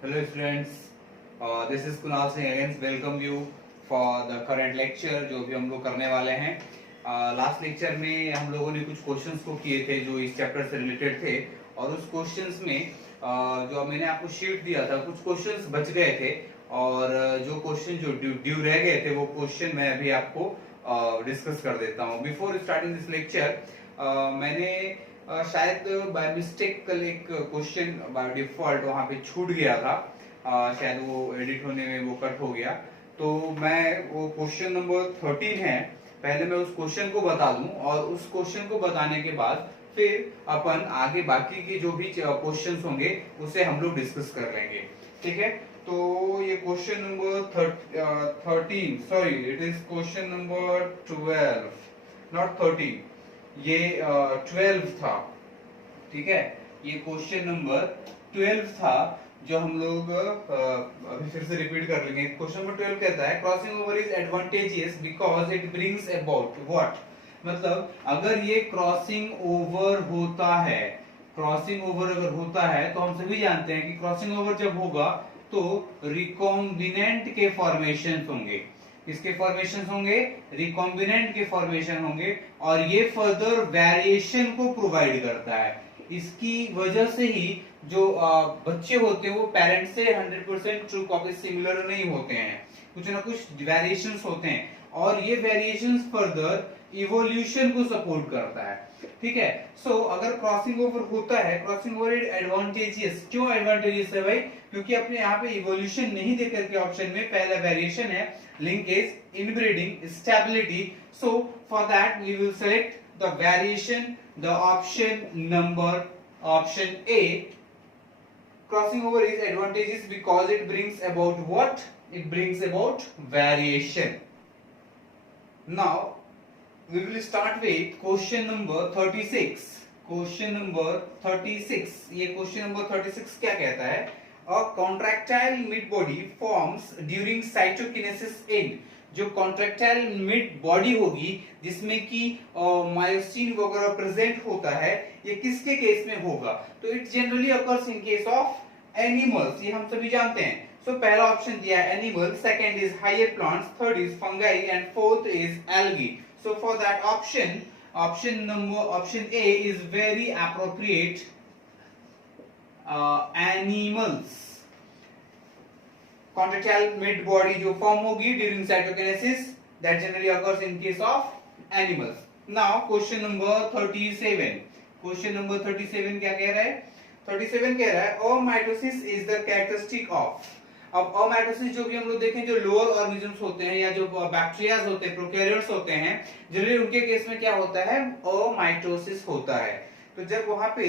Hello students, this is Kunal Singh again. Welcome you for the current lecture जो भी हम लोग करने वाले हैं. लास्ट लेक्चर में हम लोगों ने कुछ क्वेश्चंस को किए थे जो इस चैप्टर से रिलेटेड थे और उस क्वेश्चंस में जो मैंने आपको शीट दिया था कुछ क्वेश्चंस बच गए थे और जो क्वेश्चन जो ड्यू रह गए थे वो क्वेश्चन मैं अभी आपको डिस्कस कर देता हूँ. बिफोर स्टार्टिंग दिस लेक्चर मैंने शायद बाय मिस्टेक कल एक क्वेश्चन बाय डिफॉल्ट वहां पे छूट गया था. शायद वो एडिट होने में वो कट हो गया. तो मैं वो क्वेश्चन नंबर 13 है, पहले मैं उस क्वेश्चन को बता दूं और उस क्वेश्चन को बताने के बाद फिर अपन आगे बाकी के जो भी क्वेश्चंस होंगे उसे हम लोग डिस्कस कर लेंगे. ठीक है, तो ये question number 13, sorry it is question number 12, not 13, ये 12 था. ठीक है, ये क्वेश्चन नंबर 12 था जो हम लोग अभी फिर से रिपीट कर लेंगे. क्वेश्चन नंबर 12 कहता है crossing over is advantageous because it brings about what. मतलब अगर ये क्रॉसिंग ओवर होता है, क्रॉसिंग ओवर अगर होता है तो हम सभी जानते हैं कि क्रॉसिंग ओवर जब होगा तो रिकॉम्बिनेंट के फॉर्मेशन होंगे. किसके फॉर्मेशन होंगे? रिकॉम्बिनेंट के फॉर्मेशन होंगे और ये फर्दर वेरिएशन को प्रोवाइड करता है. इसकी वजह से ही जो बच्चे होते हैं वो पेरेंट्स से 100% ट्रू कॉपी सिमिलर नहीं होते हैं, कुछ ना कुछ वेरिएशंस होते हैं और ये वेरिएशंस फर्दर इवोल्यूशन को सपोर्ट करता है. ठीक है, सो अगर क्रॉसिंग ओवर होता है, क्रॉसिंग ओवर एडवांटेजियस. क्यों एडवांटेजियस है भाई? क्योंकि अपने यहाँ पे इवोल्यूशन नहीं देकर के ऑप्शन में पहला वेरिएशन है, linkage, inbreeding, stability. So for that we will select the variation, the option number option A. Crossing over is advantageous because it brings about what? It brings about variation. Now we will start with question number 36. Question number 36. ये question number 36 क्या कहता है? A contractile mid body forms during cytokinesis in. जो contractile mid body होगी जिसमें कि myosin वगैरह present होता है, ये किसके केस में होगा? तो it generally occurs in case of animals, ये हम सभी जानते हैं. सो पहला ऑप्शन दिया है animal, second is higher plants, third is fungi and fourth is algae. So for that option A is very appropriate. Animals, contractile mid body जो form होगी during cytokinesis, that generally occurs in case of animals. Now question number 37. Question number 37 क्या कह रहा है? 37 कह रहा है अमाइटोसिस is the characteristic of. अब अमाइटोसिस जो भी हम लोग देखें, जो लोअर ऑर्गेनिजम्स होते हैं या जो बैक्टीरियाज होते हैं, प्रोकैरियोट्स होते हैं, जनरली उनके केस में क्या होता है? अमाइटोसिस होता है. तो जब वहां पे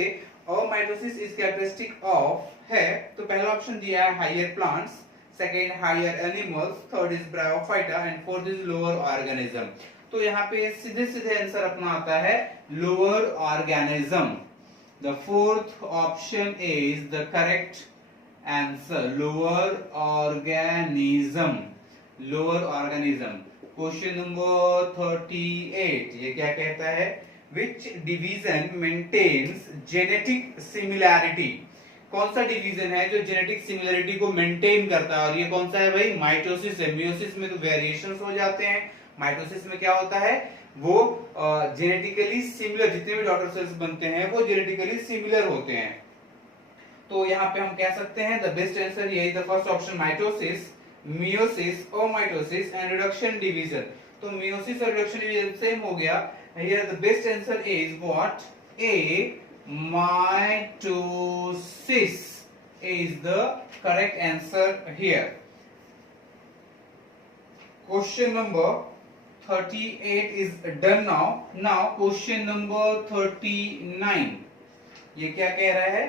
अमाइटोसिस इज कैरेक्टरिस्टिक ऑफ है तो पहला ऑप्शन दिया है higher plants, second higher animals, third is bryophyta and fourth is lower organism. तो यहाँ पे सीधे सीधे आंसर अपना आता है lower organism. The fourth option is the correct answer, lower organism, lower organism. Question number 38 ये क्या कहता है? Which division maintains genetic similarity? कौन सा डिवीजन है जो जेनेटिक सिमिलरिटी को मेंटेन करता है? और ये कौन सा है भाई? माइटोसिस है. मियोसिस में तो वेरिएशंस हो जाते हैं, माइटोसिस में क्या होता है? वो जेनेटिकली सिमिलर, जितने भी डॉटर सेल्स बनते हैं वो जेनेटिकली सिमिलर होते हैं. तो यहाँ पे हम कह सकते हैं द बेस्ट आंसर यही the first option, mitosis, meiosis, amitosis and reduction division. तो मियोसिस और रिडक्शन डिवीजन सेम हो गया. Here the best answer is what? A, mitosis is the correct answer here. Question number 38 is done now. Now question number 39. ये क्या कह रहा है?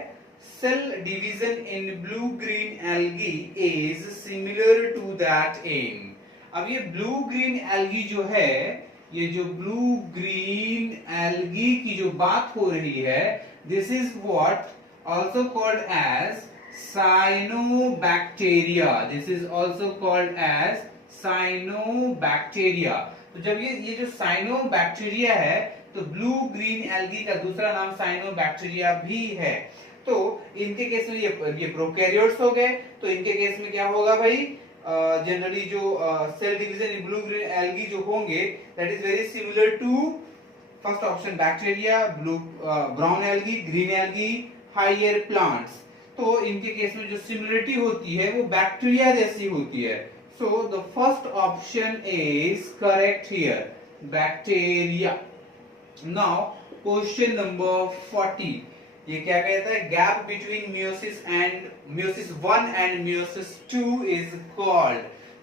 Cell division in blue-green algae is similar to that in. अब ये blue-green algae जो है, ये जो ब्लू ग्रीन एल्गी की जो बात हो रही है, this is what also called as cyanobacteria. This is also called as cyanobacteria. तो जब ये जो साइनोबैक्टीरिया है तो ब्लू ग्रीन एल्गी का दूसरा नाम साइनोबैक्टीरिया भी है. तो इनके केस में ये प्रोकैरियोट्स हो गए, तो इनके केस में क्या होगा भाई, जनरली जो cell division in blue green algae जो होंगे that is very similar to first option bacteria, blue brown algae, green algae, higher plants. तो इनके केस में जो सिमिलरिटी होती है वो बैक्टीरिया जैसी होती है। So the first option is correct here, bacteria. Now question number 40, ये क्या कहता है, gap between meiosis 1 and meiosis 2 is called,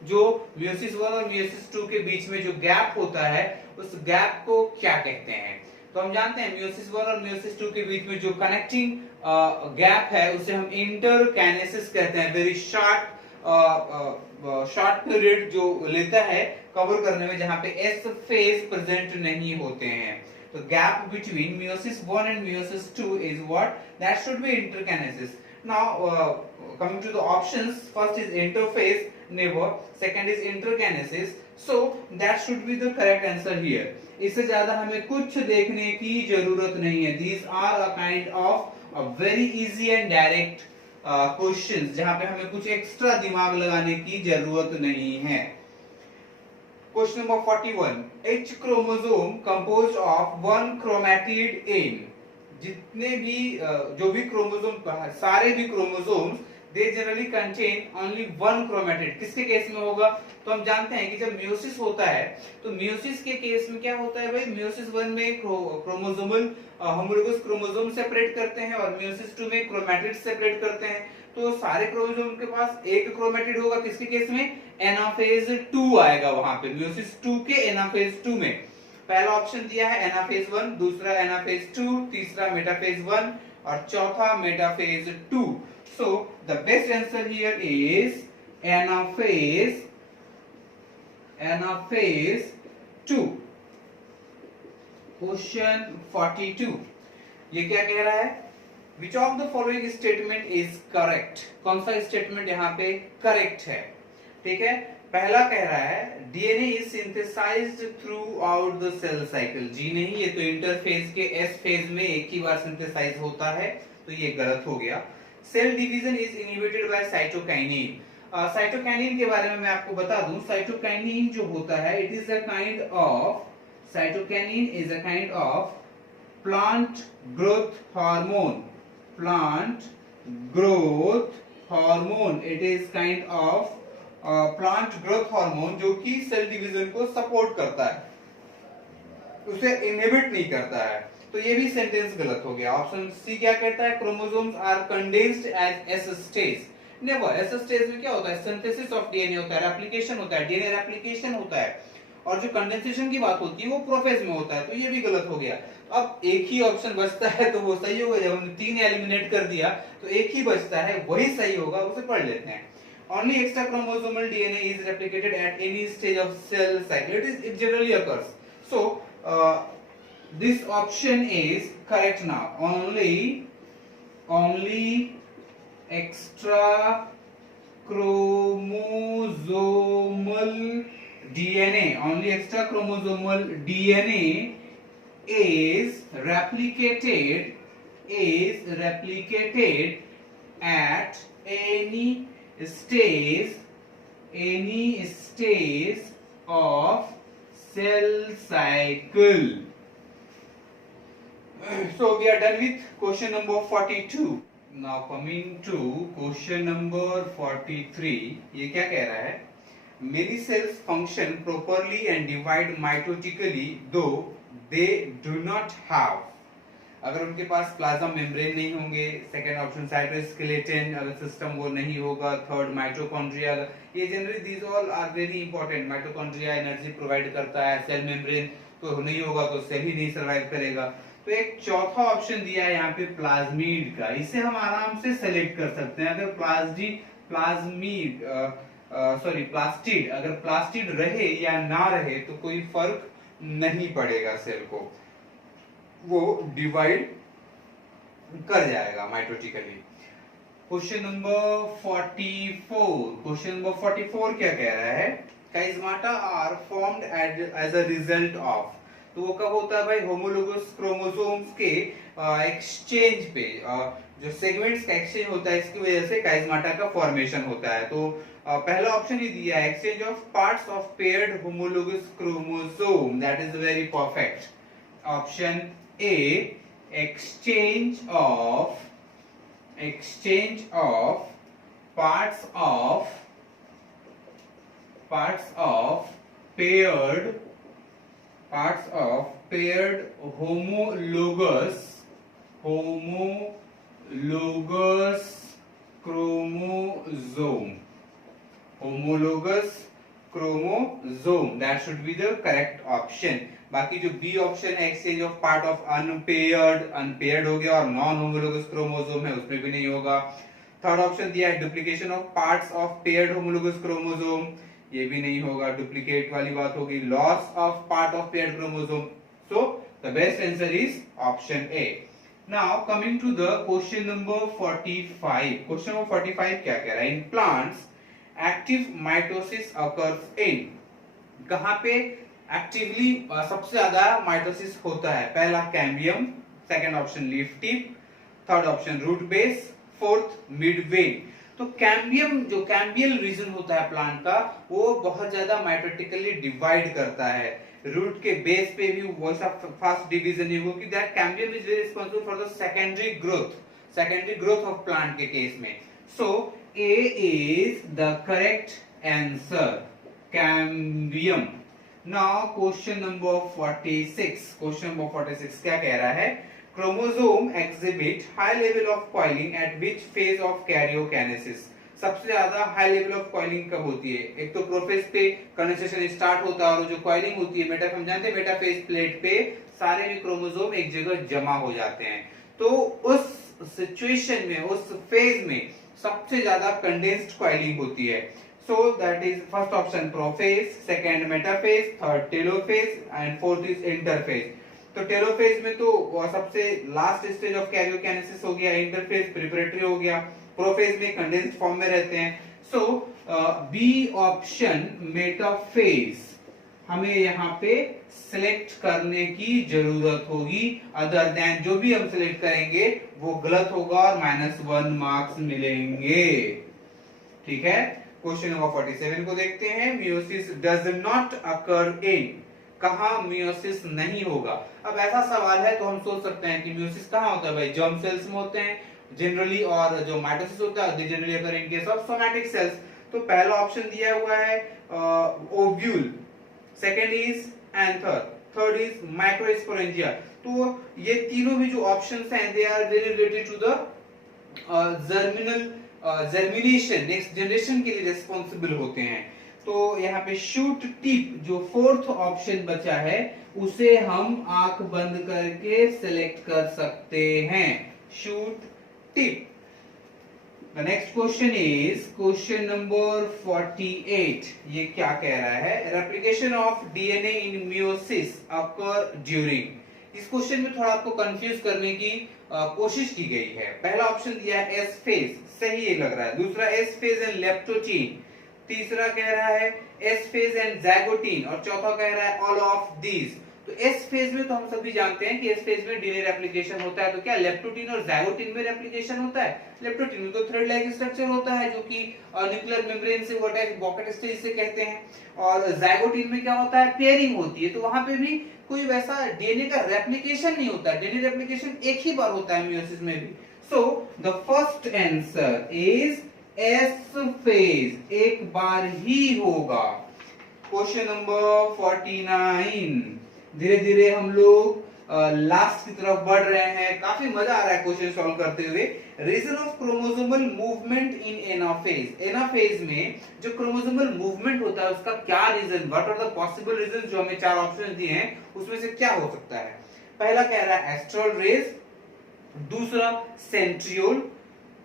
जो मियोसिस 1 और मियोसिस 2 के बीच में जो गैप होता है उस गैप को क्या कहते हैं। तो हम जानते हैं मियोसिस 1 और मियोसिस 2 के बीच में जो कनेक्टिंग गैप है उसे हम इंटरकैनेसिस कहते हैं। वेरी शॉर्ट पीरियड जो लेता है कवर करने में, जहां पे एस फेज प्रेजेंट नहीं होते हैं। तो gap between meiosis 1 and meiosis 2 is what? That should be interkinesis. Now coming to the options, first is interphase, never. Second is interkinesis. So that should be the correct answer here. इससे ज्यादा हमें कुछ देखने की जरूरत नहीं है. These are a kind of a very easy and direct questions जहां पे हमें कुछ एक्स्ट्रा दिमाग लगाने की जरूरत नहीं है. Question number 41. Each chromosome composed of one chromatid in. जितने भी जो भी क्रोमोसोम, सारे भी chromosomes they generally contain only one chromatid. किसके केस में होगा, तो हम जानते हैं कि जब मियोसिस होता है तो मियोसिस के केस में क्या होता है भाई, मियोसिस 1 में क्रोमोसोमल होमोलोगस क्रोमोसोम सेपरेट करते हैं और मियोसिस 2 में क्रोमेटिड सेपरेट करते हैं. तो सारे क्रोमोसोम के पास एक क्रोमेटिड होगा. किसके केस में, एनाफेज 2 आएगा वहां पे, मियोसिस 2 के एनाफेज 2 में. पहला ऑप्शन दिया है एनाफेज 1, दूसरा एनाफेज 2, तीसरा मेटाफेज 1 और चौथा metaphase 2. So the best answer here is anaphase 2. Question 42, ये क्या कह रहा है, Which of the following statement is correct? कौन सा स्टेटमेंट यहाँ पे करेक्ट है. ठीक है, पहला कह रहा है DNA is synthesized throughout the cell cycle. जी नहीं, ये तो इंटरफेज के एस फेज में एक ही बार सिंथेसाइज होता है, तो ये गलत हो गया. Cell division is inhibited by cytokinin. Cytokinin के बारे में मैं आपको बता दूं, साइटोकाइनिन जो होता है it is a kind of, cytokinin is a kind of plant growth hormone. Plant growth hormone. It is kind of plant growth hormone जो कि सेल डिवीजन को सपोर्ट करता है, उसे इनहिबिट नहीं करता है. तो ये भी सेंटेंस गलत हो गया. ऑप्शन सी क्या कहता है, chromosomes are condensed as S stage. Never. S stage में क्या होता है, सिंथेसिस ऑफ डीएनए होता है, रेप्लिकेशन होता है, डीएनए रेप्लिकेशन होता है, और जो कंडेंसेशन की बात होती है वो प्रोफेज में होता है. तो ये भी गलत हो गया. अब एक ही ऑप्शन बचता है तो वो सही होगा. जब हमने 3 एलिमिनेट कर दिया तो एक ही बचता है, वही सही होगा, उसे पढ़ लेते हैं. Only extra chromosomal DNA is replicated at any stage of cell cycle. It generally occurs. So this option is correct now. Only extra chromosomal DNA. Only extra chromosomal DNA is replicated at any stage of cell cycle. So we are done with question number 42. Now coming to question number 43. ये क्या कह रहा है, many cells function properly and divide mitotically though they do not have. अगर उनके पास plasma membrane नहीं होंगे, second option cytoskeleton अगर सिस्टम वो नहीं होगा, थर्ड माइटोकॉन्ड्रिया. ये generally these all are very important. Mitochondria energy provide करता है, सेल मेम्ब्रेन तो नहीं होगा तो सेल ही नहीं सर्वाइव करेगा. तो एक चौथा ऑप्शन दिया है यहाँ पे प्लाज्मिड का, इसे हम आराम से सेलेक्ट कर सकते हैं. अगर प्लास्टिड अगर प्लास्टिड रहे या ना रहे तो कोई फर्क नहीं पड़ेगा, सेल को वो डिवाइड कर जाएगा माइटोटिकली. क्वेश्चन नंबर 44 क्या कह रहा है, chiasmata are formed as a result of. तो वो कब होता है भाई, होमोलोगस क्रोमोसोम्स के एक्सचेंज पे, जो सेगमेंट्स का एक्सचेंज होता है, इसकी वजह से काइजमाटा का फॉर्मेशन होता है। तो पहला ऑप्शन ही दिया है, exchange of parts of paired homologous chromosome, that is very perfect. Option A, exchange of parts of paired homologous chromosome, that should be the correct option। बाकी जो बी ऑप्शन है, exchange of part of unpaired हो गया, और non homologous chromosome है, उसमें भी नहीं होगा। थर्ड ऑप्शन दिया है duplication of parts of paired homologous chromosome, ये भी नहीं होगा, डुप्लीकेट वाली बात होगी। Loss of part of paired chromosome, so the best answer is option A. Now coming to the question number 45। Question number 45 क्या कह रहा है, in plants active mitosis occurs in, कहां पे एक्टिवली सबसे ज्यादा माइटोसिस होता है? पहला cambium, second option leaf tip, third option root base, fourth mid when. तो कैम्बियम, जो कैम्बियल रीजन होता है प्लांट का, वो बहुत ज्यादा माइटोटिकली डिवाइड करता है। रूट के बेस पे भी वैसा फास्ट डिवीजन ही होगी, that cambium is very responsible for the secondary growth of plant के केस में। So A is the correct answer, cambium. Now question number 46 क्या कह रहा है, chromosome exhibit high level of coiling at which phase of karyokinesis. सबसे ज्यादा high level of coiling कब होती है? एक तो प्रोफेज पे कंडेंसेशन स्टार्ट होता है, और जो कॉइलिंग होती है हम जानते हैं मेटाफेज प्लेट पे सारे भी क्रोमोसोम एक जगह जमा हो जाते हैं। तो उस सिचुएशन में, उस फेज में सबसे ज्यादा कंडेंस्ड कॉइलिंग होती है। So that is first option prophase, second metaphase, third telophase and fourth is interphase। तो टेलोफेज में तो सबसे लास्ट स्टेज ऑफ कैरियोकाइनेसिस हो गया, इंटरफेज प्रिपरेटरी हो गया, प्रोफेज में कंडेंस्ड फॉर्म में रहते हैं। सो बी ऑप्शन मेटाफेज हमें यहाँ पे सिलेक्ट करने की जरूरत होगी, अदर देन जो भी हम सिलेक्ट करेंगे वो गलत होगा और -1 मार्क्स मिलेंगे। ठीक है, क्वेश्चन नंबर 47 को देखते हैं। मियोसिस डज नॉट अकर इन, कहां मियोसिस नहीं होगा? अब ऐसा सवाल है तो हम सोच सकते हैं कि मियोसिस कहां होता है भाई, जर्म सेल्स में होते हैं जनरली, और जो माइटोसिस होता है they generally occur in case of somatic cells. तो पहला ऑप्शन दिया हुआ है ovule, second is anther, third is microsporangia. तो ये तीनों भी जो ऑप्शंस हैं they are very related to the germination, next generation के लिए रिस्पॉन्सिबल होते हैं। तो यहाँ पे शूट टिप जो फोर्थ ऑप्शन बचा है उसे हम आंख बंद करके सिलेक्ट कर सकते हैं, shoot tip. The next question is question number 48। ये क्या कह रहा है, replication of DNA in meiosis occur during. इस क्वेश्चन में थोड़ा आपको कंफ्यूज करने की कोशिश की गई है। पहला ऑप्शन दिया है एस फेज, सही ये लग रहा है। दूसरा एस फेज एंड लेप्टोटीन, तीसरा कह रहा है एस फेज एंड ज़ाइगोटीन, और चौथा कह रहा है ऑल ऑफ दीज। तो एस फेज में तो हम सभी जानते हैं कि एस फेज में डीएनए रेप्लिकेशन होता है, तो क्या लेप्टोटीन और ज़ाइगोटीन में रेप्लिकेशन होता है? लेप्टोटीन में तो थ्रेड लाइक स्ट्रक्चर होता है जो कि न्यूक्लियर मेम्ब्रेन से अटैच पॉकेट स्टेज से कहते हैं, और ज़ाइगोटीन में क्या होता है, पेयरिंग होती है। तो वहां पे भी कोई वैसा डीएनए का रेप्लिकेशन नहीं होता है, डीएनए रेप्लिकेशन एक ही बार होता है मियोसिस में भी। So the first answer is S phase, एक बार ही होगा। Question number 49। धीरे धीरे हम लोग लास्ट की तरफ बढ़ रहे हैं, काफी मजा आ रहा है क्वेश्चन सॉल्व करते हुए। Reason of chromosomal movement in anaphase, anaphase में जो क्रोमोसोमल मूवमेंट होता है उसका क्या reason, what are the possible reason, जो हमें 4 ऑप्शन दिए हैं उसमें से क्या हो सकता है? पहला कह रहा है एस्ट्रल रेज, दूसरा सेंट्रियोल,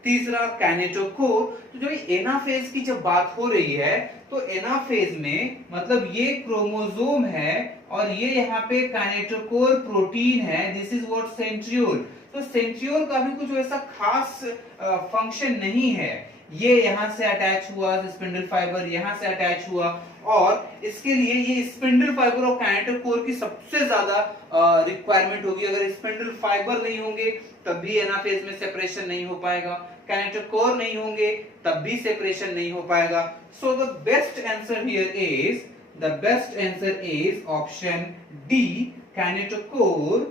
तीसरा कैनेटोकोर। तो जो एनाफेज की जब बात हो रही है तो एनाफेज में मतलब ये क्रोमोसोम है और ये यहाँ पे कैनेटोकोर प्रोटीन है, दिस इज व्हाट सेंट्रियोल। तो सेंट्रियोल का भी कुछ वैसा खास फंक्शन नहीं है, ये यहाँ से अटैच हुआ स्पिंडल फाइबर, यहाँ से अटैच हुआ, और इसके लिए ये स्पिंडल फाइबर और काइनेटोकोर की सबसे ज्यादा रिक्वायरमेंट होगी। अगर स्पिंडल फाइबर नहीं होंगे तब भी एनाफेज में सेपरेशन नहीं हो पाएगा, काइनेटोकोर नहीं होंगे तब भी सेपरेशन नहीं हो पाएगा। सो the best answer here is, the best answer is option D, kinetochore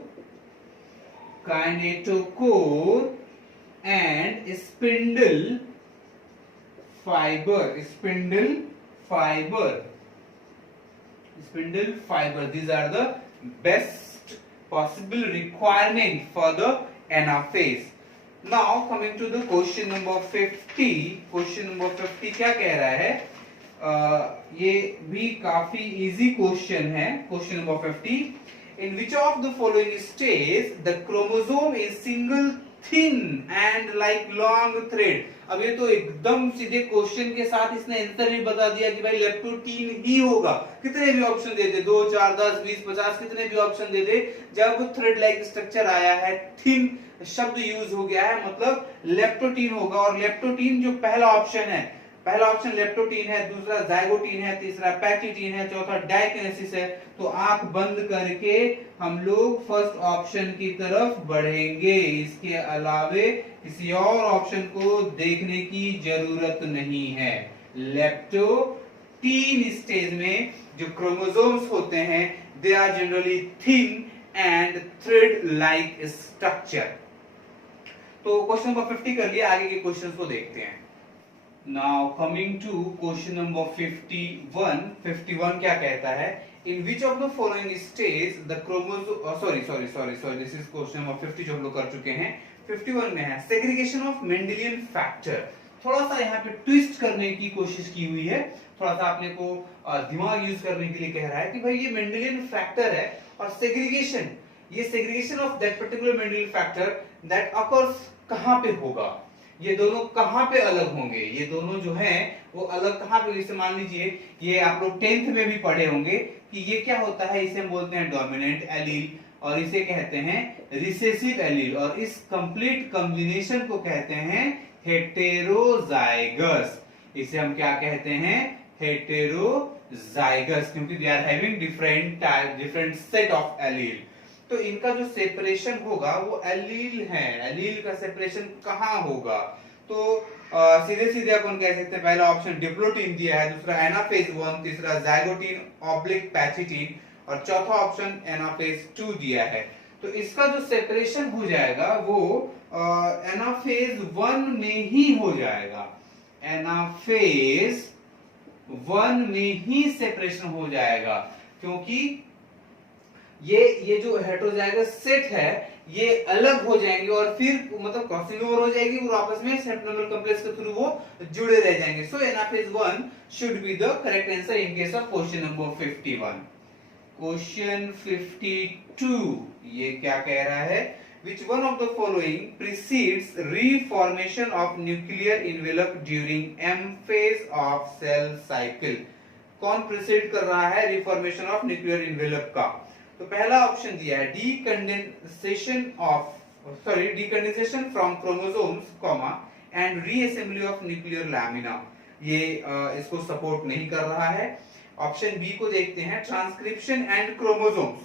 and spindle fiber, these are the best possible requirement for the anaphase. Now coming to the question number 50, question number 50 क्या कह रहा है, ये भी काफी easy question है। Question number 50, in which of the following states the chromosome is single thin and like long thread। अब ये तो एकदम सीधे क्वेश्चन के साथ इसने आंसर भी बता दिया कि भाई लेप्टोटीन ही होगा। कितने भी ऑप्शन दे दे, 2 4 10 20 50 कितने भी ऑप्शन दे दे, जब थ्रेड लाइक स्ट्रक्चर आया है, थिन शब्द यूज हो गया है, मतलब लेप्टोटीन होगा। और लेप्टोटीन जो पहला ऑप्शन है, पहला ऑप्शन लेप्टोटीन है, दूसरा जाइगोटीन है, तीसरा पैक्टिटीन है, चौथा डाइकिनेसिस है। तो आंख बंद करके हम लोग फर्स्ट ऑप्शन की तरफ बढ़ेंगे, इसके अलावे किसी और ऑप्शन को देखने की जरूरत नहीं है। लेप्टोटीन स्टेज में जो क्रोमोसोम्स होते हैं, they are generally thin and thread like structure. तो क्वेश्चन नंबर 50 कर लिया, आगे के क्वेश्चंस को देखते हैं। Now coming to question number 51, 51 क्या कहता है, in which of the following states the chromosome, sorry, this is question number 50 जो हम लोग कर चुके हैं। 51 में है segregation of Mendelian factor। थोड़ा सा यहाँ पे ट्विस्ट करने की कोशिश की हुई है, थोड़ा सा अपने को दिमाग यूज करने के लिए कह रहा है कि भाई ये मेंडेलियन फैक्टर है और सेग्रीगेशन, ये segregation of that particular Mendelian factor that occurs कहाँ पे होगा, ये दोनों कहां पे अलग होंगे, ये दोनों जो हैं वो अलग कहां पे। जैसे मान लीजिए ये आप लोग 10th में भी पढ़े होंगे कि ये क्या होता है, इसे हम बोलते हैं डोमिनेंट एलील और इसे कहते हैं रिसेसिव एलील, और इस कंप्लीट कॉम्बिनेशन को कहते हैं हेटेरोजाइगस। इसे हम क्या कहते हैं, हेटेरोजाइगस, क्योंकि they are having different set of allele. तो इनका जो सेपरेशन होगा वो एलील है, एलील का सेपरेशन कहाँ होगा। तो सीधे सीधे अपन कह सकते हैं पहला ऑप्शन डिप्लोटीन दिया है, दूसरा एनाफेज 1, तीसरा जाइगोटीन ऑब्लिक पैचिटीन और चौथा ऑप्शन एनाफेज 2 दिया है। तो इसका जो सेपरेशन हो जाएगा वो एनाफेज 1 में ही हो जाएगा, एनाफेज 1 में ही सेपरेशन हो जाएगा, क्योंकि ये जो हेटेरोजाइगस सेट है ये अलग हो जाएंगे और फिर मतलब क्रॉसिंग ओवर हो जाएगी और आपस में सेप्टेम्बरल कॉम्प्लेक्स के थ्रू वो जुड़े रह जाएंगे। So anaphase 1 should be the correct answer in case of question number 51। Question 52 ये क्या कह रहा है, which one of the following precedes reformation of nuclear envelope during M phase of cell cycle। कौन प्रिसीड कर रहा है रिफॉर्मेशन ऑफ न्यूक्लियर एनवेलप का। तो पहला ऑप्शन दिया है डीकंडेंसेशन from chromosomes comma and reassembly of nuclear lamina, ये इसको सपोर्ट नहीं कर रहा है। ऑप्शन बी को देखते हैं, ट्रांसक्रिप्शन एंड क्रोमोसोम्स,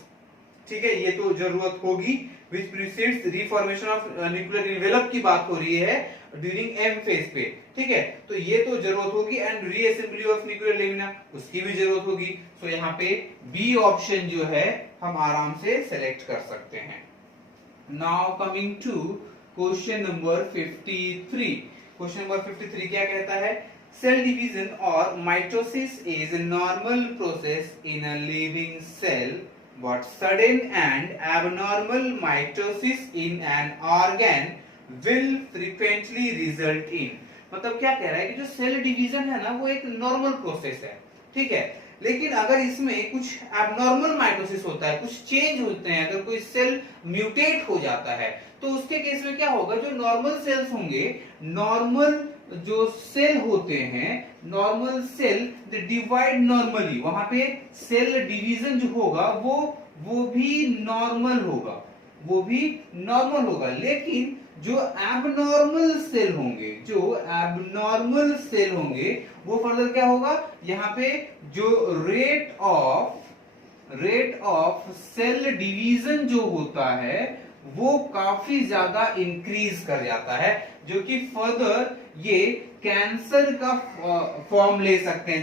ठीक है, ये तो जरूरत होगी। Which precedes reformation of nuclear envelope की बात हो रही है ड्यूरिंग एम फेज पे, ठीक है, तो ये तो जरूरत होगी। And reassembly of nuclear lamina, उसकी भी जरूरत होगी। तो यहाँ पे बी ऑप्शन जो है हम आराम से सेलेक्ट कर सकते हैं। Now coming to question number 53। Question number 53 क्या कहता है, सेल डिवीजन और mitosis is a normal process in a living cell, but sudden and abnormal mitosis in an organ will frequently result in। मतलब क्या कह रहा है कि जो सेल डिवीजन है ना वो एक नॉर्मल प्रोसेस है, ठीक है, लेकिन अगर इसमें कुछ एबनॉर्मल माइटोसिस होता है, कुछ चेंज होते हैं, अगर कोई सेल म्यूटेट हो जाता है तो उसके केस में क्या होगा, जो नॉर्मल सेल्स होंगे, नॉर्मल जो सेल होते हैं, normal cell they divide normally, वहां पे सेल डिवीजन जो होगा वो भी नॉर्मल होगा, वो भी नॉर्मल होगा, लेकिन जो एबनॉर्मल सेल होंगे, वो फर्दर क्या होगा, यहाँ पे जो रेट ऑफ सेल डिवीजन जो होता है वो काफी ज्यादा इंक्रीज कर जाता है, जो कि फर्दर ये कैंसर का फॉर्म ले सकते हैं।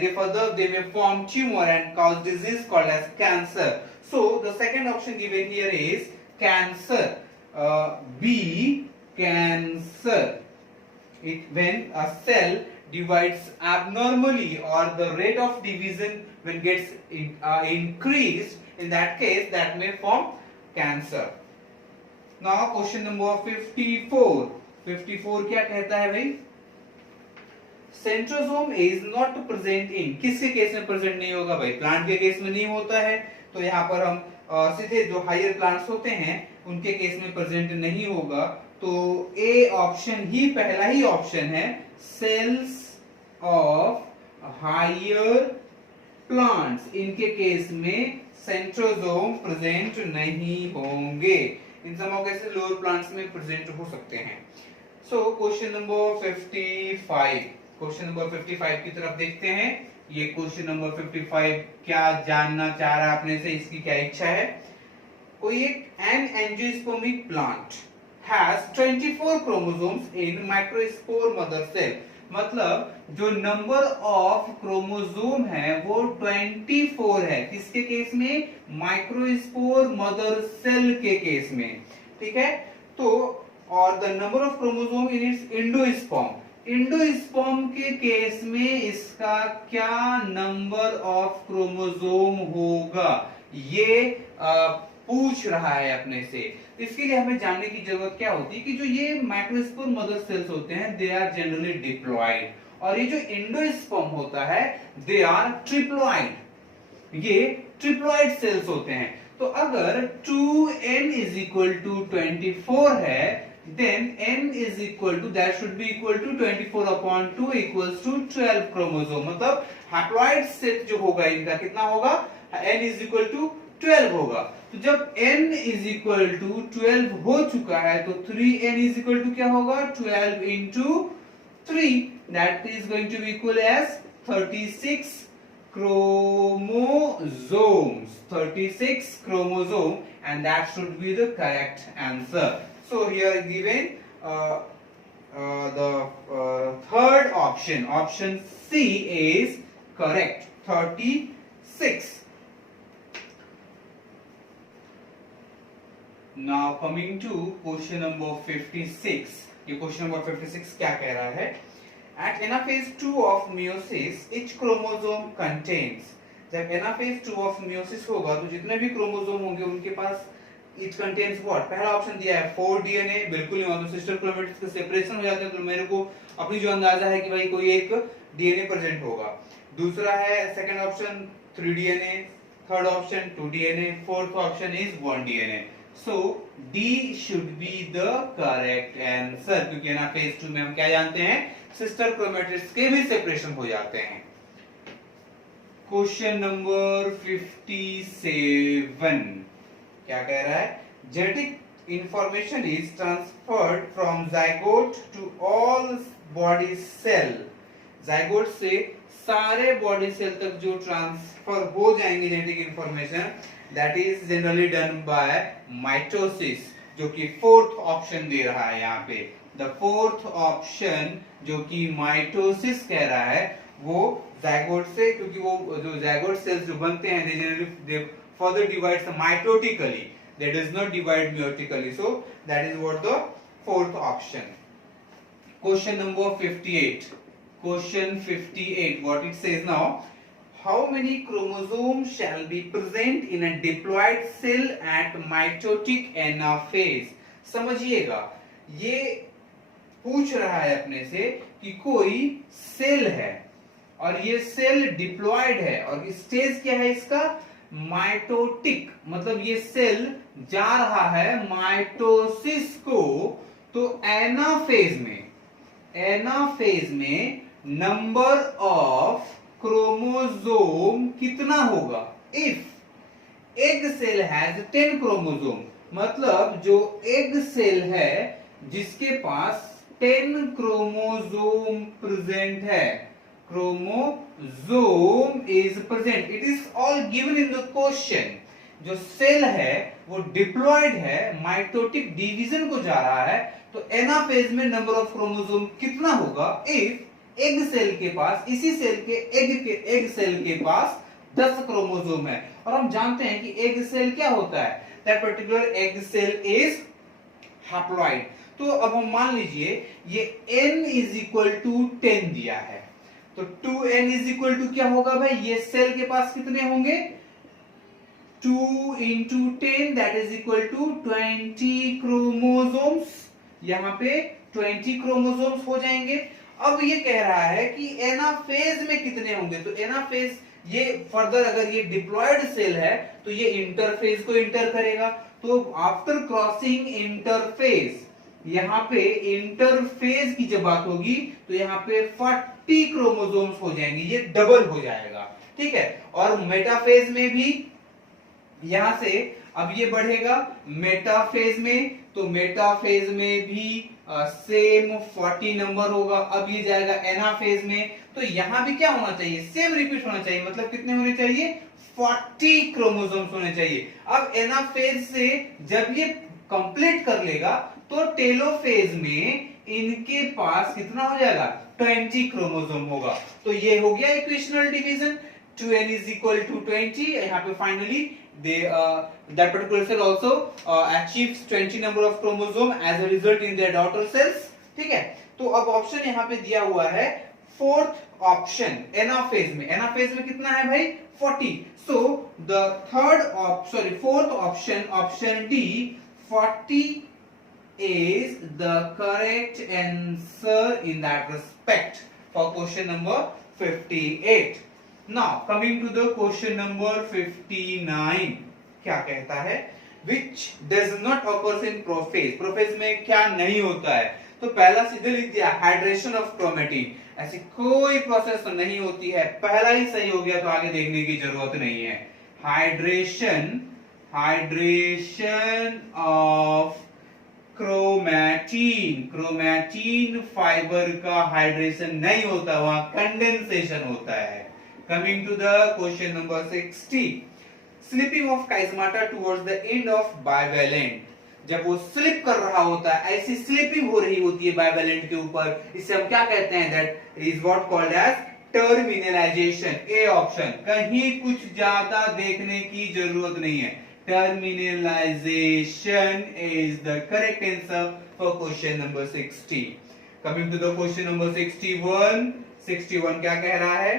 दे may form tumor and cause disease called as cancer. So the second option given here is cancer. B, cancer. When a cell divides abnormally or the rate of division when gets increased, in that case that may form cancer. Now question number 54. 54 क्या कहता है भाई, centrosome is not present in, किसके case में present नहीं होगा भाई, plant के केस में नहीं होता है, तो यहाँ पर हम सीधे जो हायर प्लांट्स होते हैं उनके केस में प्रेजेंट नहीं होगा, तो ए ऑप्शन ही पहला ही ऑप्शन है, सेल्स ऑफ हायर प्लांट्स, इनके केस में सेंट्रोसोम प्रेजेंट नहीं होंगे, इन सम केसेस लोअर प्लांट्स में प्रेजेंट हो सकते हैं। So question number 55, question number 55 की तरफ देखते हैं। ये क्वेश्चन नंबर 55 क्या जानना चाह रहा है अपने से, इसकी क्या इच्छा है। कोई एक an angiospermic plant has 24 chromosomes in microspore mother cell, मतलब जो नंबर ऑफ क्रोमोसोम है वो 24 है, किसके केस में, माइक्रोस्पोर मदर सेल के केस में, ठीक है। तो और the number of chromosome in its endosperm, endosperm के केस में इसका क्या नंबर ऑफ क्रोमोसोम होगा, ये पूछ रहा है अपने से। इसके लिए हमें जानने की जरूरत क्या होती है कि जो ये माइक्रोस्पोर मदर सेल्स होते हैं दे आर जनरली डिप्लॉइड, और ये जो एंडोस्पर्म होता है दे आर ट्रिप्लॉइड, ये ट्रिप्लॉइड सेल्स होते हैं। तो अगर 2n is equal to 24 है, then n is equal to, that should be equal to 24 upon 2 equals to 12 chromosome, मतलब हैप्लॉइड सेट जो होगा इनका कितना होगा, n is equal to 12 होगा। तो जब n is equal to 12 हो चुका है तो 3n is equal to क्या होगा, 12 into 3, that is going to be equal as 36 chromosomes, 36 chromosome, and that should be the correct answer. So here given the third option, option C is correct, 36. Now coming to question number 56. ये question number 56 क्या कह रहा है, at anaphase 2 of meiosis each chromosome contains, जब anaphase 2 of meiosis होगा तो जितने भी क्रोमोसोम होंगे उनके पास each contains what, पहला ऑप्शन दिया है 4 DNA, बिल्कुल नहीं, तो सिस्टर क्रोमेटिड्स का सेपरेशन हो जाता है, तो मेरे को अपनी जो अंदाजा है कि भाई कोई एक DNA प्रेजेंट होगा। दूसरा है second option 3 DNA, third option 2 DNA, fourth option is 1 DNA। So D should be the correct answer, क्योंकि एनाफेज 2 में हम क्या जानते हैं, सिस्टर क्रोमेटिड्स के भी सेपरेशन हो जाते हैं। क्वेश्चन नंबर 57 क्या कह रहा है, genetic information is transferred from zygote to all body cell, zygote से सारे बॉडी सेल तक जो ट्रांसफर हो जाएंगे genetic information, that is generally done by mitosis, जो कि फोर्थ ऑप्शन दे रहा है यहाँ पे। द फोर्थ ऑप्शन जो कि माइटोसिस कह रहा है वो जाइगोट से, क्योंकि वो जो जाइगोट सेल्स जो बनते हैं they generally further divides mitotically, they does not divide meiotically, so that is what the fourth option. Question number 58, question 58, what it says now, how many chromosomes shall be present in a diploid cell at mitotic anaphase। समझिएगा, ये पूछ रहा है अपने से कि कोई cell है और ये सेल डिप्लॉयड है और स्टेज क्या है इसका, माइटोटिक, मतलब ये सेल जा रहा है माइटोसिस को, तो एनाफेज में नंबर ऑफ क्रोमोसोम कितना होगा। If egg cell has 10 chromosome, मतलब जो एग सेल है जिसके पास 10 क्रोमोसोम प्रेजेंट है, chromosome is present, it is all given in the question. जो सेल है वो डिप्लॉयड है, माइटोटिक डिवीजन को जा रहा है, तो एनाफेज में नंबर ऑफ क्रोमोसोम कितना होगा? इफ एग सेल के पास, इसी सेल के एग सेल के पास 10 क्रोमोसोम है, और हम जानते हैं कि एग सेल क्या होता है, that particular egg cell is haploid. तो अब हम मान लीजिए ये n इज इक्वल टू 10 दिया है, तो 2n इज इक्वल टू क्या होगा भाई? ये सेल के पास कितने होंगे? 2 into 10 that is equal to 20 chromosomes. यहां पे 20 क्रोमोसोम्स हो जाएंगे। अब ये कह रहा है कि एनाफेज में कितने होंगे, तो एनाफेज ये फर्दर अगर ये डिप्लॉयड सेल है तो ये इंटरफेज को इंटर करेगा, तो आफ्टर क्रॉसिंग इंटरफेज, यहां पे इंटरफेज की जब बात होगी तो यहां पे 40 क्रोमोसोम्स हो जाएंगे, ये डबल हो जाएगा, ठीक है। और मेटाफेज में भी यहां से अब ये बढ़ेगा मेटाफेज में, तो मेटाफेज में भी सेम 40 नंबर होगा। अब ये जाएगा एनाफेज में, तो यहां भी क्या होना चाहिए? सेम रिपीट होना चाहिए, मतलब कितने होने चाहिए? 40 क्रोमोसोम्स होने चाहिए। अब एनाफेज से जब ये कंप्लीट कर लेगा तो टेलोफेज में इनके पास कितना हो जाएगा? 20 क्रोमोसोम होगा। तो ये हो गया equational division, 2n is equal to 20। यहाँ पे finally that particular cell also achieves 20 number of chromosome as a result in their daughter cells, ठीक है। तो अब ऑप्शन यहाँ पे दिया हुआ है फोर्थ ऑप्शन एनाफेज में। एनाफेज में कितना है भाई? 40। So the fourth option, option D 40 is the correct answer in that respect for question number 58. Now coming to the question number 59, क्या कहता है? Which does not occurs in prophase। Prophase में क्या नहीं होता है? तो पहला सीधे लिख दिया हाइड्रेशन ऑफ क्रोमेटिन, ऐसी कोई प्रोसेस नहीं होती है। पहला ही सही हो गया तो आगे देखने की जरूरत नहीं है। Hydration of chromatin, chromatin fiber का हाइड्रेशन नहीं होता, वहां कंडेंसेशन होता है। Coming to the question number 60, slipping of chiasmata towards the end of bivalent. जब वो स्लिप कर रहा होता है, ऐसी स्लिपिंग हो रही होती है बाइवेलेंट के ऊपर, इसे हम क्या कहते हैं? That is what called as terminalization. A option, कहीं कुछ ज्यादा देखने की जरूरत नहीं है। Terminalization is the correct answer for question number 60. Coming to the question number 61. 61 क्या कह रहा है?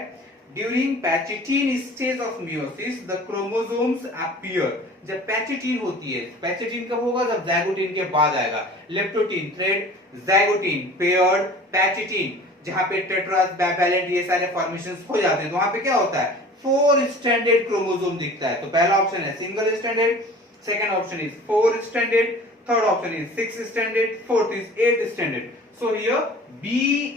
During पैचेटिन stage of meiosis, the chromosomes appear। जब पैचेटिन होती है, पैचेटिन कब होगा? जब ज़ाइगोटिन के बाद आएगा। लेप्टोटिन, थ्रेड, ज़ाइगोटिन, पेयर्ड, पैचेटिन, जहां पे टेट्रा, बाइवेलेंट ये सारे फॉर्मेशंस हो जाते हैं, तो वहां पे क्या होता है? 4 स्टैंडर्ड क्रोमोसोम दिखता है। तो पहला ऑप्शन है single standard, second option is 4 standard, third option is 6 standard, fourth is 8 standard. So here B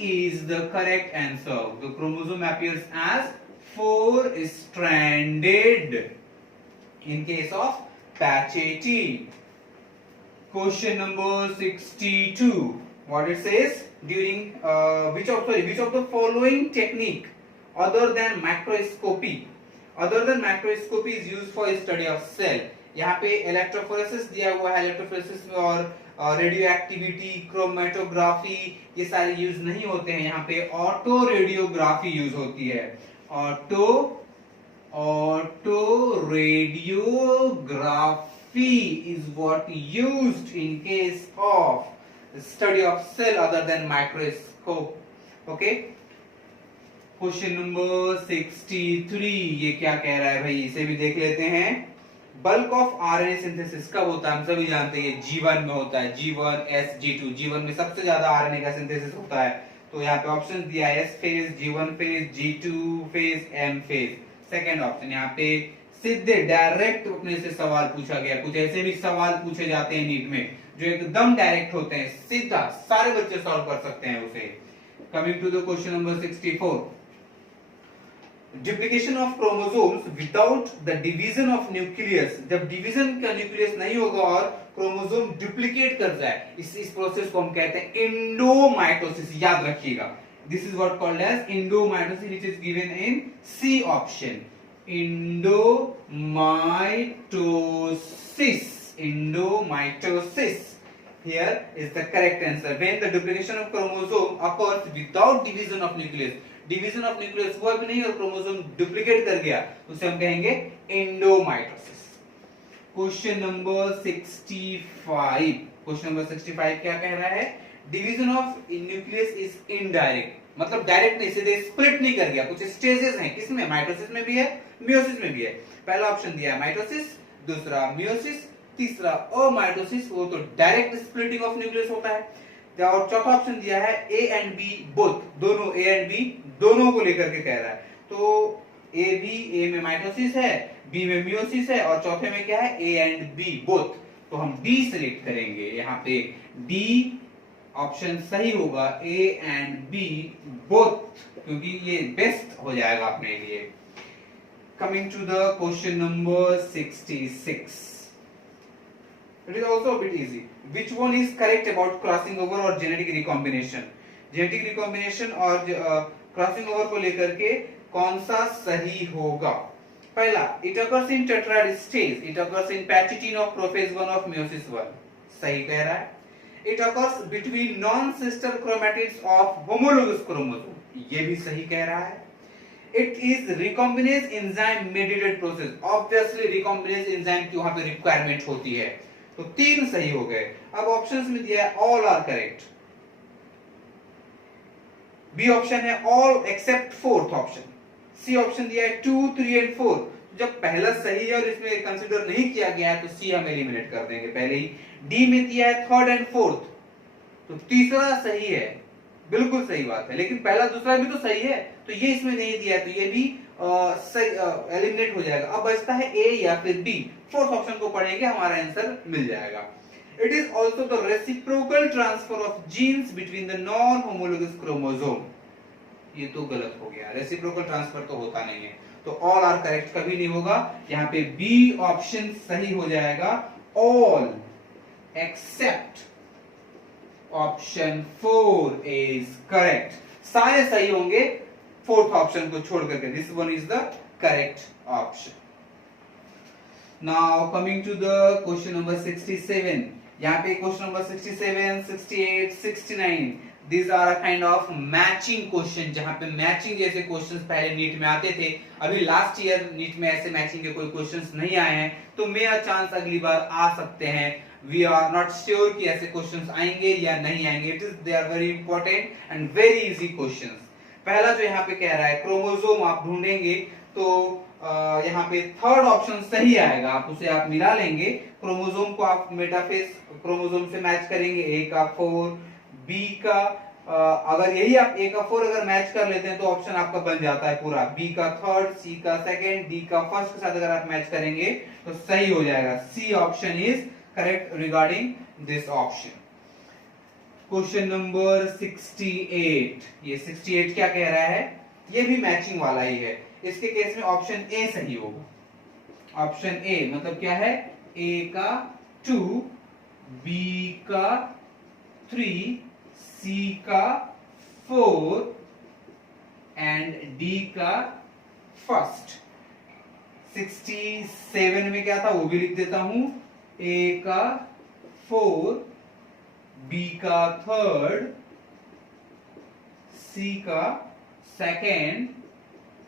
is the correct answer. The chromosome appears as 4 stranded in case of Pachytene. Question number 62. What it says? During which of the following technique other than microscopy is used for study of cell? यहाँ पे electrophoresis दिया हुआ है, electrophoresis में और radio activity, chromatography ये सारे use नहीं होते हैं। यहाँ पे ऑटो रेडियोग्राफी यूज होती है। Auto radiography is what used in case of study of cell other than microscope. Okay, question number 63, ये क्या कह रहा है भाई? इसे भी देख लेते हैं। बल्क ऑफ आरएनए सिंथेसिस कब होता है? हम सभी जानते हैं G1 में होता है, G1 S G2। G1 में सबसे ज्यादा आरएनए का सिंथेसिस होता है। तो यहाँ पे ऑप्शन दिया है S phase, G1 phase, G2 phase, M phase. Second option यहाँ पे सीधे डायरेक्ट अपने से सवाल पूछा गया। कुछ ऐसे भी सवाल पूछे जाते हैं नीट में जो एकदम डायरेक्ट होते हैं, सीधा सारे बच्चे सॉल्व कर सकते हैं उसे। Coming to the question number 64, duplication of chromosomes without the division of nucleus, जब डिवीजन का न्यूक्लियस नहीं होगा और क्रोमोसोम डुप्लीकेट कर जाए, इस प्रोसेस को हम कहते हैं एंडोमाइटोसिस। याद रखिएगा, this is what called as endomitosis, which is given in C option, endomitosis. Endomitosis here is the correct answer. When the duplication of chromosome occurs without division of nucleus, division of nucleus हुआ भी नहीं और chromosome duplicate कर गया, उसे हम कहेंगे एंडोमाइटोसिस। Question number 65, question number 65 क्या कह रहा है? Division of nucleus is indirect, मतलब डायरेक्ट नहीं, सीधे स्प्लिट नहीं कर गया, कुछ स्टेजेस हैं, किसमें? माइटोसिस में भी है, मियोसिस में भी है। पहला ऑप्शन दिया है माइटोसिस, दूसरा मियोसिस, तीसरा अमाइटोसिस, वो तो डायरेक्ट स्प्लिटिंग ऑफ न्यूक्लियस होता है। और चौथा ऑप्शन दिया है ए एंड बी बोथ, दोनों ए एंड बी दोनों को लेकर के कह रहा है, तो ए में माइटोसिस है, बी में मियोसिस है और चौथे में क्या है? ए एंड बी बोथ, तो हम डी सिलेक्ट करेंगे। यहाँ पे डी ऑप्शन सही होगा, ए एंड बी बोथ, क्योंकि ये बेस्ट हो जाएगा अपने लिए। Coming to the question number 66, it is also a bit easy. Which one is correct about crossing over और genetic recombination? genetic recombination और crossing over को लेकर के कौन सा सही होगा? पहला, it occurs in tetrad stage, it occurs in patching of prophase 1 of meiosis 1, सही कह रहा है। It occurs between non-sister chromatids of homologous chromosome, ये भी सही कह रहा है। It is recombinase enzyme mediated process, obviously recombinase enzyme की वहां पे रिक्वायरमेंट होती है, तो 3 सही हो गए। अब ऑप्शंस में दिया है all are correct, B option है all except fourth option, C option दिया है 2, 3 एंड 4। जब पहला सही है और इसमें कंसीडर नहीं किया गया है तो सी हम एलिमिनेट कर देंगे पहले ही। डी में दिया है थर्ड एंड फोर्थ, तो तीसरा सही है, बिल्कुल सही बात है, लेकिन पहला दूसरा भी तो सही है, तो ये इसमें नहीं दिया है, तो ये भी एलिमिनेट हो जाएगा। अब बचता है ए या फिर बी, फोर्थ ऑप्शन को पढ़ेंगे, हमारा आंसर मिल जाएगा। It is also the reciprocal transfer of genes between the non homologous chromosome, ये तो गलत हो गया, रेसिप्रोकल ट्रांसफर तो होता नहीं है, तो ऑल आर करेक्ट कभी नहीं होगा। यहाँ पे बी ऑप्शन सही हो जाएगा, all except option 4 is correct, सारे सही होंगे फोर्थ ऑप्शन को छोड़ करके, this one is the correct option. Now coming to the question number 67, यहाँ पे question number 67, 68, 69, these are a kind of matching question, जहाँ पे मैचिंग जैसे क्वेश्चंस पहले नीट में आते थे, अभी लास्ट ईयर नीट में ऐसे मैचिंग के कोई क्वेश्चंस नहीं आए हैं, तो मेरा चांस अगली बार आ सकते हैं। वी आर नॉट श्योर कि ऐसे क्वेश्चंस आएंगे या नहीं आएंगे, it is they are very important and very easy questions. पहला जो यहाँ पे कह रहा है क्रोमोसोम आप ढूंढेंगे तो यहाँ पे थर्ड ऑप्शन सही आएगा, आप उसे आप मिला लेंगे, क्रोमोसोम को आप मेटाफेज क्रोमोसोम से मैच करेंगे, ए का 4, बी का अगर यही आप ए का 4 अगर मैच कर लेते हैं तो ऑप्शन आपका बन जाता है पूरा, बी का 3rd, सी का 2nd, डी का 1st के साथ अगर आप मैच करेंगे तो सही हो जाएगा। C option is correct regarding this option. Question number 68, ये 68 क्या कह रहा है? ये भी मैचिंग वाला ही है, इसके केस में ऑप्शन ए सही होगा। ऑप्शन ए मतलब क्या है? ए का 2, बी का 3, सी का 4 एंड डी का 1st। 67 में क्या था वो भी लिख देता हूं, ए का 4, बी का 3rd, सी का 2nd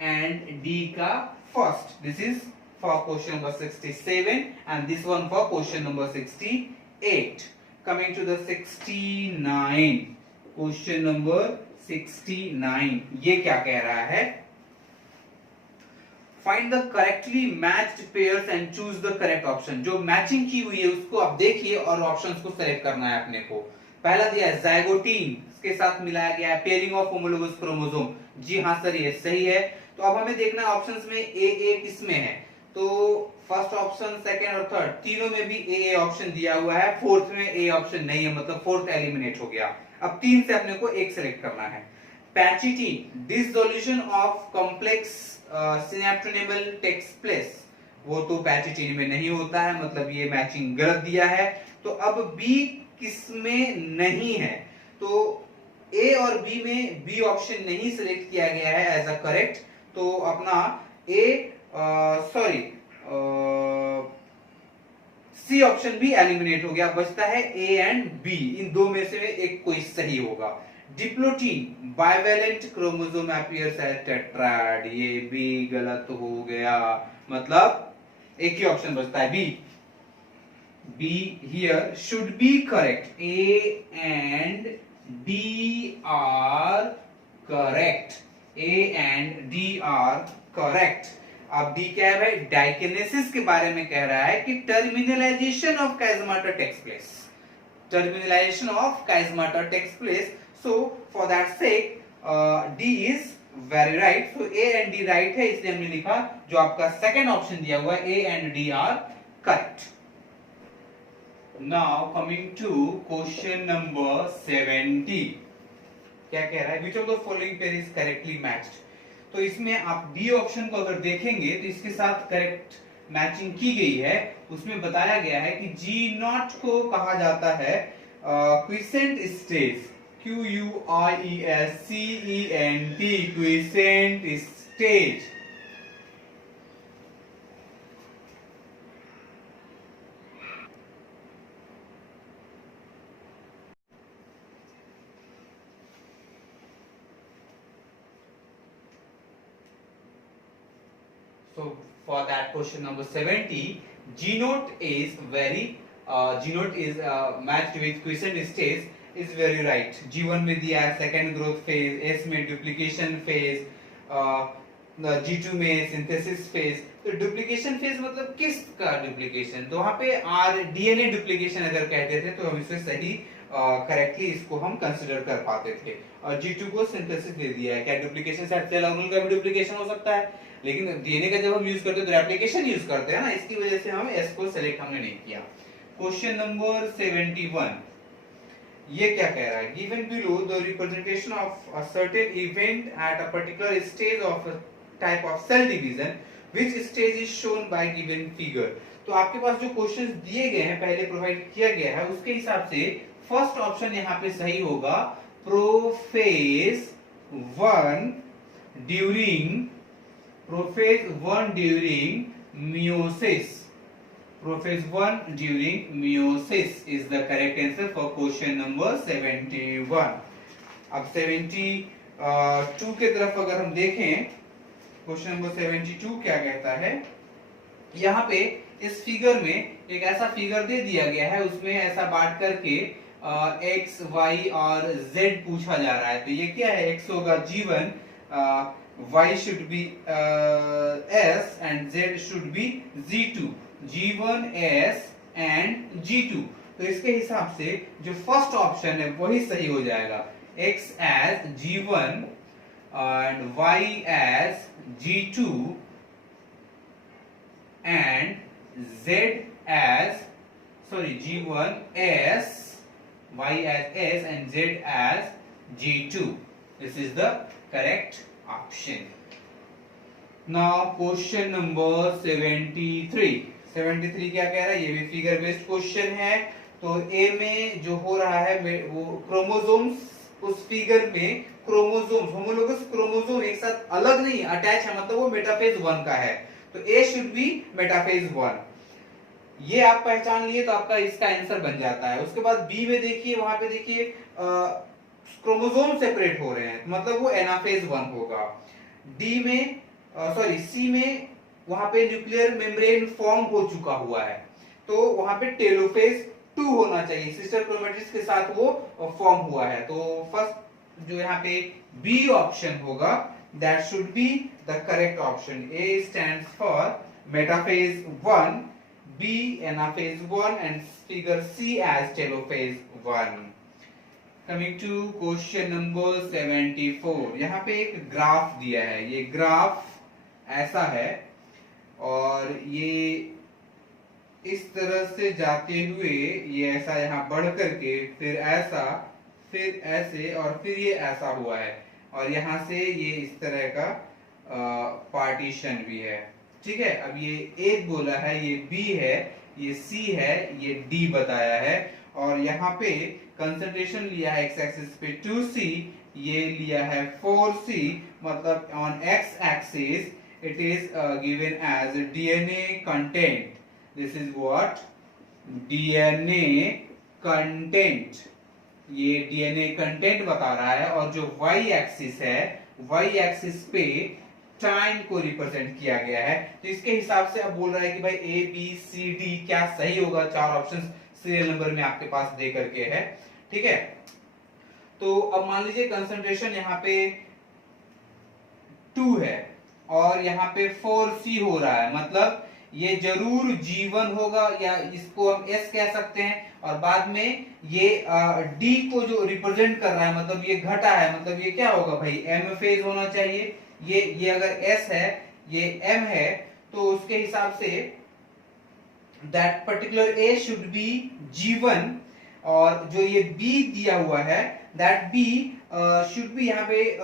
and D का 1st. This is for question number 67 and this one for question number 68. Coming to the 69, question number 69, ये क्या कह रहा है? Find the correctly matched pairs and choose the correct option. जो matching की हुई है उसको आप देखिए और ऑप्शंस को सेलेक्ट करना है अपने को। पहला दिया है जाइगोटीन, इसके साथ मिलाया गया है पेयरिंग ऑफ होमोलोगस क्रोमोसोम, जी हाँ सर ये सही है। तो अब हमें देखना है ऑप्शंस में ए किसमें है, तो फर्स्ट ऑप्शन, सेकंड और थर्ड तीनों में भी ए ऑप्शन दिया हुआ है, फोर्थ में ए ऑप्शन नहीं है, मतलब फोर्थ एलिमिनेट हो गया। अब 3 से अपने को एक सेलेक्ट करना है। Pachytene dissolution of complex synaptonemal takes place, वो तो पैचिटीन में नहीं होता है, मतलब ये मैचिंग गलत दिया है। तो अब बी किसमें नहीं है, तो ए और बी में बी ऑप्शन नहीं सिलेक्ट किया गया है एज अ करेक्ट, तो अपना ए सॉरी सी ऑप्शन भी एलिमिनेट हो गया, बचता है ए एंड बी, इन दो में से एक कोई सही होगा। Diplotene bivalent chromosome appears as tetrad, ये बी गलत हो गया, मतलब एक ही ऑप्शन बचता है B. B here should be correct, A and D are correct, A and D are correct. अब डी क्या है भाई, डाइकिनेसिस के बारे में कह रहा है कि terminalization of chiasmata takes place, terminalization of chiasmata takes place, so for that sake D is very right, so A and D right है, इसलिए हमने लिखा जो आपका सेकंड ऑप्शन दिया हुआ है A and D are correct. Now coming to question number 70, क्या कह रहा है, which of the following pair is correctly matched. तो इसमें आप डी ऑप्शन को अगर देखेंगे तो इसके साथ करेक्ट मैचिंग की गई है, उसमें बताया गया है कि जी नॉट को कहा जाता है quiescent stage, QUIESCENT, quiescent stage. So for that question number 70, G note is matched with quiescent stage is very right. G1 में दिया है second growth phase, S में duplication phase, G2 में synthesis phase। तो duplication phase मतलब किसका duplication, तो वहाँ पे DNA duplication अगर कहते थे तो हम इसे सही करेक्टली इसको हम कंसिडर कर पाते थे, और G2 को सिंथेसिस दे दिया है। क्या डुप्लीकेशन से सेल ऑर्गेनल का भी डुप्लीकेशन हो सकता है, लेकिन डीएनए का जब हम यूज करते हैं तो रेप्लिकेशन यूज करते हैं ना, इसकी वजह से हम एस को सिलेक्ट हमने नहीं किया। क्वेश्चन नंबर 71, ये क्या कह रहा है, given below the representation of a certain event at a particular stage of a type of cell division, which stage is shown by given figure. तो आपके पास जो क्वेश्चंस दिए गए हैं पहले प्रोवाइड किया गया है, उसके हिसाब से फर्स्ट ऑप्शन यहाँ पे सही होगा, prophase 1 during meiosis, prophase 1 during meiosis is the correct answer for question number 71। अब 72 के तरफ अगर हम देखें, क्वेश्चन नंबर 72 क्या कहता है, यहाँ पे इस फिगर में एक ऐसा फिगर दे दिया गया है, उसमें ऐसा बांट करके x, y और z पूछा जा रहा है। तो ये क्या है, x होगा G1, y should be S and z should be G2, G1 S and G2। तो इसके हिसाब से जो फर्स्ट ऑप्शन है वही सही हो जाएगा, x as G1 and y as G2 and z as G1 S, y as S and z as G2। This is the correct option। Now question number 73, 73 क्या कह रहा है, ये भी फिगर बेस्ड क्वेश्चन है। तो ए में जो हो रहा है वो क्रोमोसोम्स, उस फिगर में क्रोमोसोम्स होमोलोगस क्रोमोसोम एक साथ अलग नहीं अटैच है, मतलब वो मेटाफेज 1 का है, तो ए शुड बी मेटाफेज 1। ये आप पहचान लिए तो आपका इसका आंसर बन जाता है। उसके बाद बी में देखिए, वहां पे देखिए क्रोमोसोम सेपरेट हो रहे हैं, मतलब वो एनाफेज 1 होगा। डी में सी में वहां पे न्यूक्लियर मेम्ब्रेन फॉर्म हो चुका हुआ है, तो वहां पे टेलोफेज 2 होना चाहिए, सिस्टर क्रोमैटिड्स के साथ वो फॉर्म हुआ है। तो फर्स्ट जो यहाँ पे बी ऑप्शन होगा, that should be the correct option. A stands for metaphase 1, B anaphase 1 and figure C as telophase 1। Coming to question number 74, यहाँ पे एक ग्राफ दिया है, ये ग्राफ ऐसा है और ये इस तरह से जाते हुए ये ऐसा यहाँ बढ़ करके फिर ऐसा, फिर ऐसे और फिर ये ऐसा हुआ है। और यहाँ से ये इस तरह का पार्टीशन भी है। ठीक है, अब ये एक बोला है, ये बी है, ये सी है, ये डी बताया है, और यहाँ पे कंसंट्रेशन लिया है एक्स एक्सिस पे 2c, ये लिया है 4c, मतलब on x axis it is given as DNA content. This is what, DNA content, ये डीएनए कंटेंट बता रहा है। और जो वाई एक्सिस है, वाई एक्सिस पे टाइम को रिप्रेजेंट किया गया है। तो इसके हिसाब से अब बोल रहा है कि भाई ए बी सी डी क्या सही होगा। 4 ऑप्शंस सीरियल नंबर में आपके पास दे करके है। ठीक है, तो अब मान लीजिए कंसंट्रेशन यहाँ पे 2 है और यहाँ पे 4c हो रहा है, मतलब ये जरूर G1 होगा, या इसको हम S कह सकते हैं। और बाद में ये D को जो रिप्रेजेंट कर रहा है, मतलब ये घटा है, मतलब ये क्या होगा भाई, M फेज होना चाहिए। ये अगर S है, ये M है, तो उसके हिसाब say that particular A should be G1, और जो ये B दिया हुआ है दैट B शुड बी यहाँ पे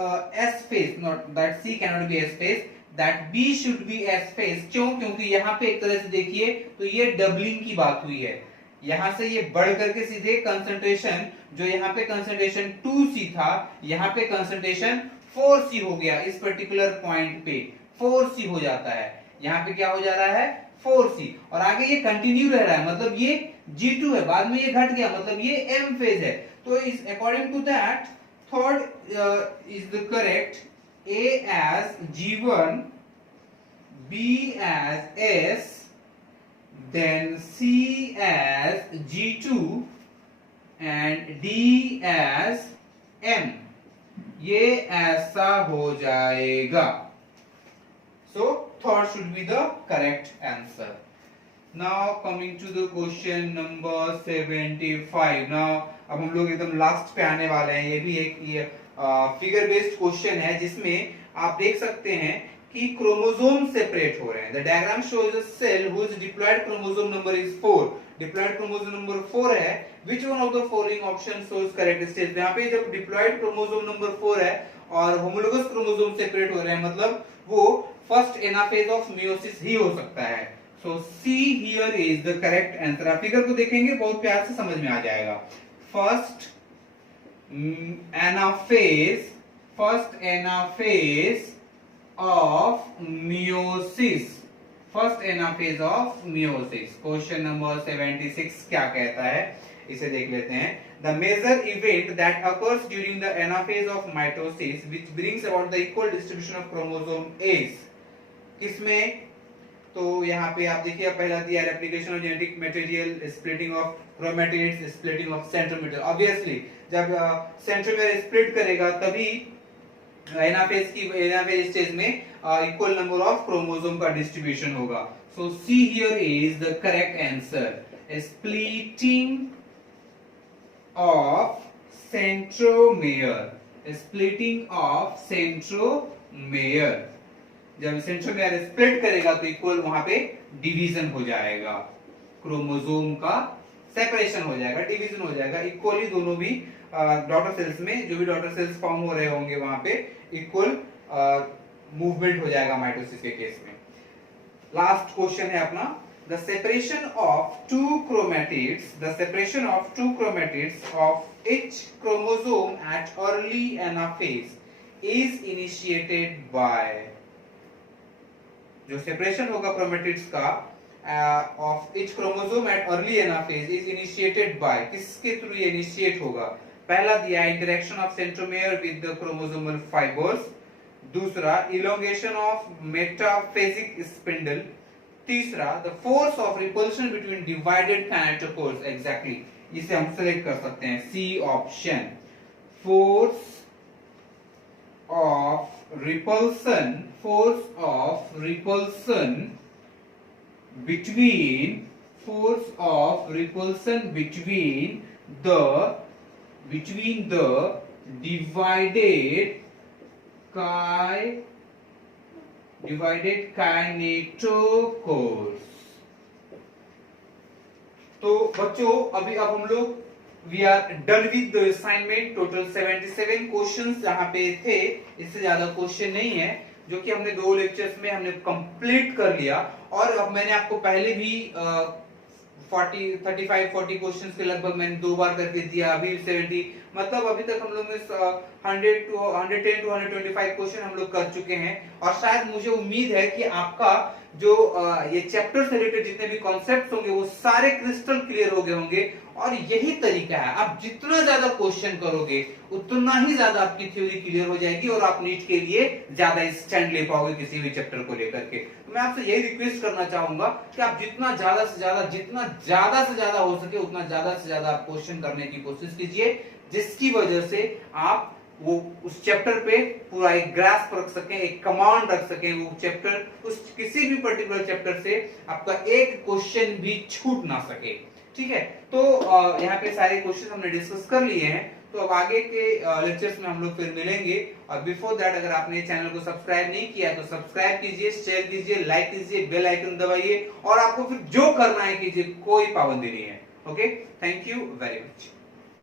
S phase, not that C cannot be S phase, that B should be S phase. क्यों? क्योंकि यहाँ पे एक तरह से देखिए तो ये डबलिंग की बात हुई है। यहां से ये बढ़ करके सीधे कंसंट्रेशन, जो यहाँ पे कंसंट्रेशन 2c था, यहाँ पे कंसंट्रेशन 4c हो गया। इस पर्टिकुलर पॉइंट पे 4c हो जाता है, यहाँ पे क्या हो जा रहा है 4c, और आगे ये कंटिन्यू रह रहा है, मतलब ये G2 है, बाद में ये घट गया, मतलब ये M फेज है। तो इस according to that third is the correct, A as G1, B as S, then C as G2 and D as M, ये ऐसा हो जाएगा। So third should be the correct answer. Now coming to the question number 75. Now अब हम लोग एकदम last पे आने वाले हैं। ये भी एक फिगर बेस्ड क्वेश्चन है, जिसमें आप देख सकते हैं कि क्रोमोसोम सेपरेट हो रहे हैं। The diagram shows a cell whose diploid chromosome number is 4। Diploid chromosome number 4 है। Which one of the following option shows correct stage. यहाँ पे जब डिप्लॉयड क्रोमोसोम नंबर 4 है और होमोलोगस क्रोमोसोम सेपरेट हो रहे हैं, मतलब वो फर्स्ट एनाफेज ऑफ मेयोसिस ही हो सकता है। So C here is the correct answer. आप फिगर को देखेंगे बहुत प्यार से समझ में आ जाएगा। First anaphase, first anaphase of meiosis, first anaphase of meiosis। Question number 76 क्या कहता है, इसे देख लेते हैं। The major event that occurs during the anaphase of mitosis which brings about the equal distribution of chromosome is, किसमें? तो यहाँ पे आप देखिए, पहला दिया replication of genetic material, splitting of chromatids, splitting of centromere. Obviously जब सेंट्रोमीटर स्प्लिट करेगा तभी एनाफेज स्टेज में इक्वल नंबर ऑफ क्रोमोसोम का डिस्ट्रीब्यूशन होगा। So C here is the correct answer, splitting of centromere, splitting of centromere. जब centromere split करेगा तो equal वहां पे डिवीजन हो जाएगा, क्रोमोसोम का सेपरेशन हो जाएगा, डिवीजन हो जाएगा। इक्वली दोनों भी डॉटर सेल्स में, जो भी डॉटर सेल्स फॉर्म हो रहे होंगे वहां पे इक्वल मूवमेंट हो जाएगा माइटोसिस के केस में। लास्ट क्वेश्चन है अपना, the separation of two chromatids, the separation of two chromatids of each chromosome at early anaphase is initiated by. जो सेपरेशन होगा क्रोमैटिड्स का of each chromosome at early anaphase is initiated by, किसके through ये initiate होगा? पहला दिया interaction of centromere with the chromosomal fibres, दूसरा elongation of metaphasic spindle, तीसरा the force of repulsion between divided kinetochores. Exactly इसे हम सेलेक्ट कर सकते हैं, C option, force of repulsion, force of repulsion between, force of repulsion between the divided kinetochores। तो बच्चों अभी अब हम लोग we are done with the assignment. Total 77 questions यहाँ पे थे, इससे ज्यादा क्वेश्चन नहीं है, जो कि हमने 2 लेक्चर्स में हमने कंप्लीट कर लिया। और अब मैंने आपको पहले भी 35-40 क्वेश्चन के लगभग मैंने 2 बार करके दिया, अभी 70, मतलब अभी तक हम लोग ने 110 टू 125 क्वेश्चन हम लोग कर चुके हैं। और शायद मुझे उम्मीद है कि आपका जो ये चैप्टर से रिलेटेड जितने भी कॉन्सेप्ट्स होंगे वो सारे क्रिस्टल क्लियर हो गए होंगे। और यही तरीका है, आप जितना ज्यादा क्वेश्चन करोगे उतना ही ज्यादा आपकी थ्योरी क्लियर हो जाएगी और आप नीट के लिए ज्यादा स्टैंड ले पाओगे किसी भी चैप्टर को लेकर के। तो मैं आपसे यही रिक्वेस्ट करना चाहूंगा कि आप जितना ज्यादा से ज्यादा हो सके उतना ज्यादा से ज्यादा आप क्वेश्चन करने की कोशिश कीजिए, जिसकी वजह से आप वो उस चैप्टर पे पूरा एक ग्रास्प रख सकें, एक कमांड रख सकें, वो चैप्टर उस किसी भी पर्टिकुलर चैप्टर से आपका एक क्वेश्चन भी छूट ना सके। ठीक है, तो यहाँ पे सारे क्वेश्चन हमने डिस्कस कर लिए हैं। तो अब आगे के लेक्चर्स में हम लोग फिर मिलेंगे। और बिफोर दैट अगर आपने चैनल को सब्सक्राइब नहीं किया तो सब्सक्राइब कीजिए, शेयर कीजिए, लाइक कीजिए, बेल आइकन दबाइए और आपको फिर जो करना है कीजिए, कोई पाबंदी नहीं है। Okay, thank you very much.